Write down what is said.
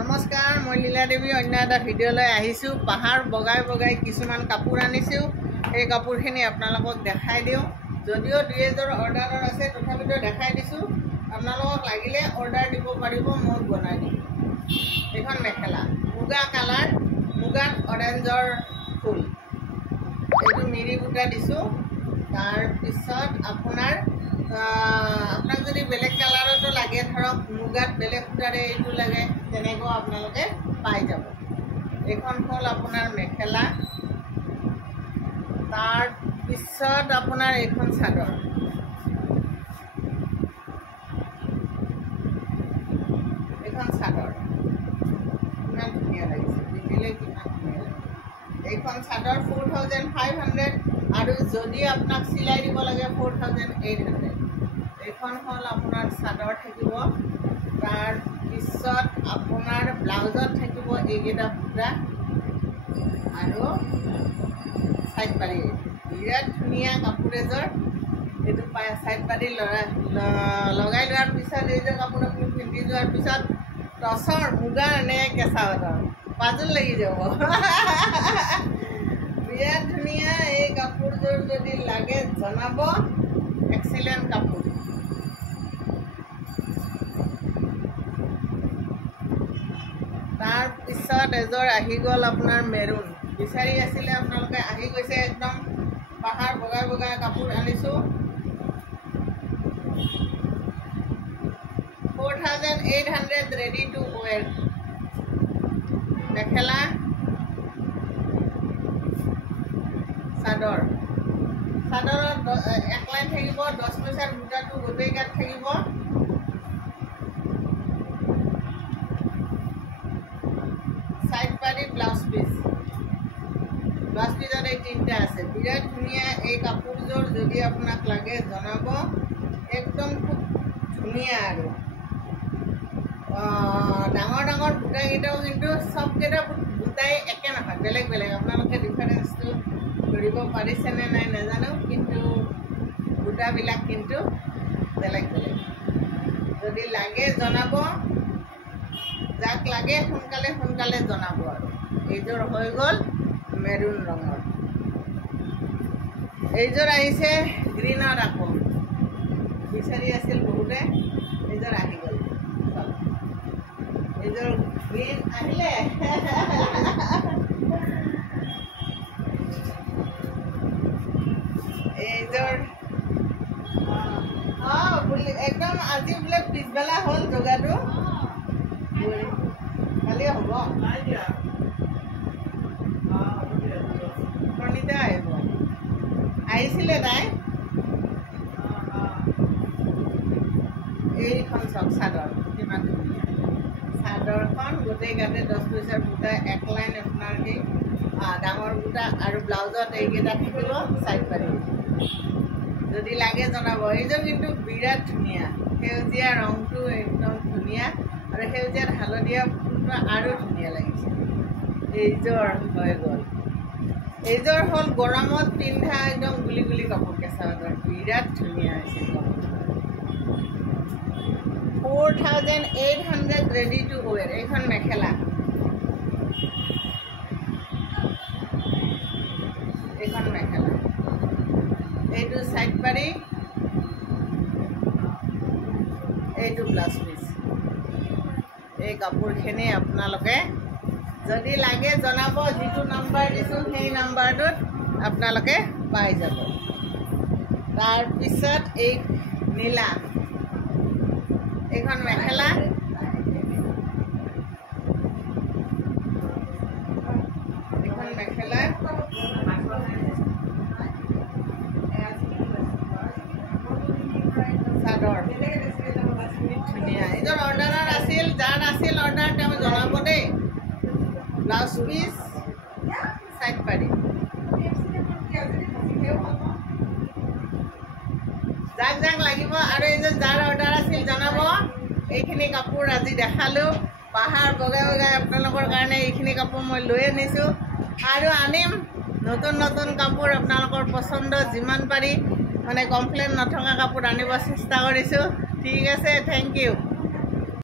নমস্কাৰ, মই লীলা দেৱী অন্য এটা ভিডিঅ'লৈ আহিছোঁ। পাহাৰ বগাই বগাই কিছুমান কাপোৰ আনিছোঁ। সেই কাপোৰখিনি আপোনালোকক দেখাই দিওঁ। যদিও 2-এযোৰ অৰ্ডাৰৰ আছে, তথাপিতো দেখাই দিছোঁ। আপোনালোকক লাগিলে অৰ্ডাৰ দিব পাৰিব, মই বনাই দিম। এইখন মেখেলা মুগা কালাৰ, মুগাত অৰেঞ্জৰ ফুল, এইটো মিৰি বুটা দিছোঁ। তাৰপিছত আপোনাক যদি বেলেগ কালাৰতো লাগে, ধৰক মুগাত বেলেগ সূতাৰে এইটো লাগে, তেনেকুৱাও আপোনালোকে পাই যাব। এইখন হ'ল আপোনাৰ মেখেলা। তাৰপিছত আপোনাৰ এইখন চাদৰ। এইখন চাদৰ কিমান ধুনীয়া লাগিছে, পিন্ধিলে কিমান ধুনীয়া লাগে। এইখন চাদৰ 4500, আৰু যদি আপোনাক চিলাই দিব লাগে 4800। এইখন হ'ল আপোনাৰ চাদৰ থাকিব। তাৰপিছত আপোনাৰ ব্লাউজত থাকিব এইকেইটা বুটা আৰু চাইড পাৰি। বিৰাট ধুনীয়া কাপোৰ এযোৰ। এইটো চাইড পাৰি লগাই লোৱাৰ পিছত এইযোৰ কাপোৰ আপুনি পিন্ধি যোৱাৰ পিছত টচৰ মুগাৰ নে কেঁচা পাতৰ পাজোল লাগি যাব। বিৰাট ধুনীয়া। এই কাপোৰযোৰ যদি লাগে জনাব, এক্সিলেণ্ট কাপোৰ। তাৰপিছত এযোৰ আহি গ'ল আপোনাৰ মেৰুন। বিচাৰি আছিলে আপোনালোকে, আহি গৈছে একদম। পাহাৰ বগাই বগাই কাপোৰ আনিছোঁ। 4800 ৰেডি টু ৱেৰ মেখেলা, চাদৰ। চাদৰত এক লাইন থাকিব, 10 পইচাৰ বুটাটো গোটেই গাত থাকিব। চাইড পাৰি ব্লাউজ পিচ। ব্লাউজ পিচত এই 3টা আছে। বিৰাট ধুনীয়া এই কাপোৰযোৰ। যদি আপোনাক লাগে জনাব। একদম খুব ধুনীয়া। আৰু ডাঙৰ ডাঙৰ বুটাকেইটাও কিন্তু চবকেইটা বুটাই একে নহয়, বেলেগ বেলেগ। আপোনালোকে ডিফাৰেঞ্চটো ধৰিব পাৰিছেনে নাই নাজানো, কিন্তু বুটাবিলাক কিন্তু বেলেগ বেলেগ। যদি লাগে জনাব, যাক লাগে সোনকালে সোনকালে জনাব। আৰু এইযোৰ হৈ গ'ল মেৰুন ৰঙৰ। এইযোৰ আহিছে গ্ৰীণত। আকৌ বিচাৰি আছিল বহুতে, এইযোৰ আহি গ'ল। এইযোৰ গ্ৰীণ আহিলে। এইযোৰ একদম আজি বোলে পিছবেলা হ'ল যোগাটো, কালি হ'ব। প্ৰণীতা আহিব, আহিছিলে তাই। এইখন চাওক চাদৰ কিমান ধুনীয়া। চাদৰখন গোটেই গাতে 10 পইচাৰ বুটা, এক লাইন আপোনাৰ সেই ডাঙৰ বুটা, আৰু ব্লাউজত এইকেইটা থাকিব চাইড পাৰি। যদি লাগে জনাব। এইযোৰ কিন্তু বিৰাট ধুনীয়া। সেউজীয়া ৰংটো একদম ধুনীয়া, আৰু সেউজীয়াত হালধীয়া ফুলটো আৰু ধুনীয়া লাগিছে। এইযোৰ হৈ গ'ল। এইযোৰ হ'ল গৰমত পিন্ধা একদম গুলি গুলি কাপোৰ, কেঁচা পাতৰ। বিৰাট ধুনীয়া হৈছে কাপোৰ। 4800 ৰেডি টু ৱেৰ। এইখন মেখেলা। এইখন মেখেলা। এইটো চাইড পাৰি, এইটো ব্লাউজ পিচ। এই কাপোৰখিনি আপোনালোকে যদি লাগে জনাব। যিটো নাম্বাৰ দিছোঁ সেই নাম্বাৰটোত আপোনালোকে পাই যাব। তাৰপিছত এই নীলা, এইখন মেখেলা। এইখন মেখেলা, চাদৰ। ধুনীয়া। এইযোৰ অৰ্ডাৰৰ আছিল। যাৰ আছিল অৰ্ডাৰ তেওঁ জনাব দেই। ব্লাউজ পিচ, চাইড পাৰি। যাক যাক লাগিব, আৰু এইযোৰ যাৰ অৰ্ডাৰ আছিল জনাব। এইখিনি কাপোৰ আজি দেখালোঁ। পাহাৰ বগাই বগাই আপোনালোকৰ কাৰণে এইখিনি কাপোৰ মই লৈ আনিছোঁ, আৰু আনিম। নতুন নতুন কাপোৰ আপোনালোকৰ পচন্দ যিমান পাৰি, মানে কমপ্লেইন নথকা কাপোৰ আনিব চেষ্টা কৰিছোঁ। ঠিক আছে, থেংক ইউ।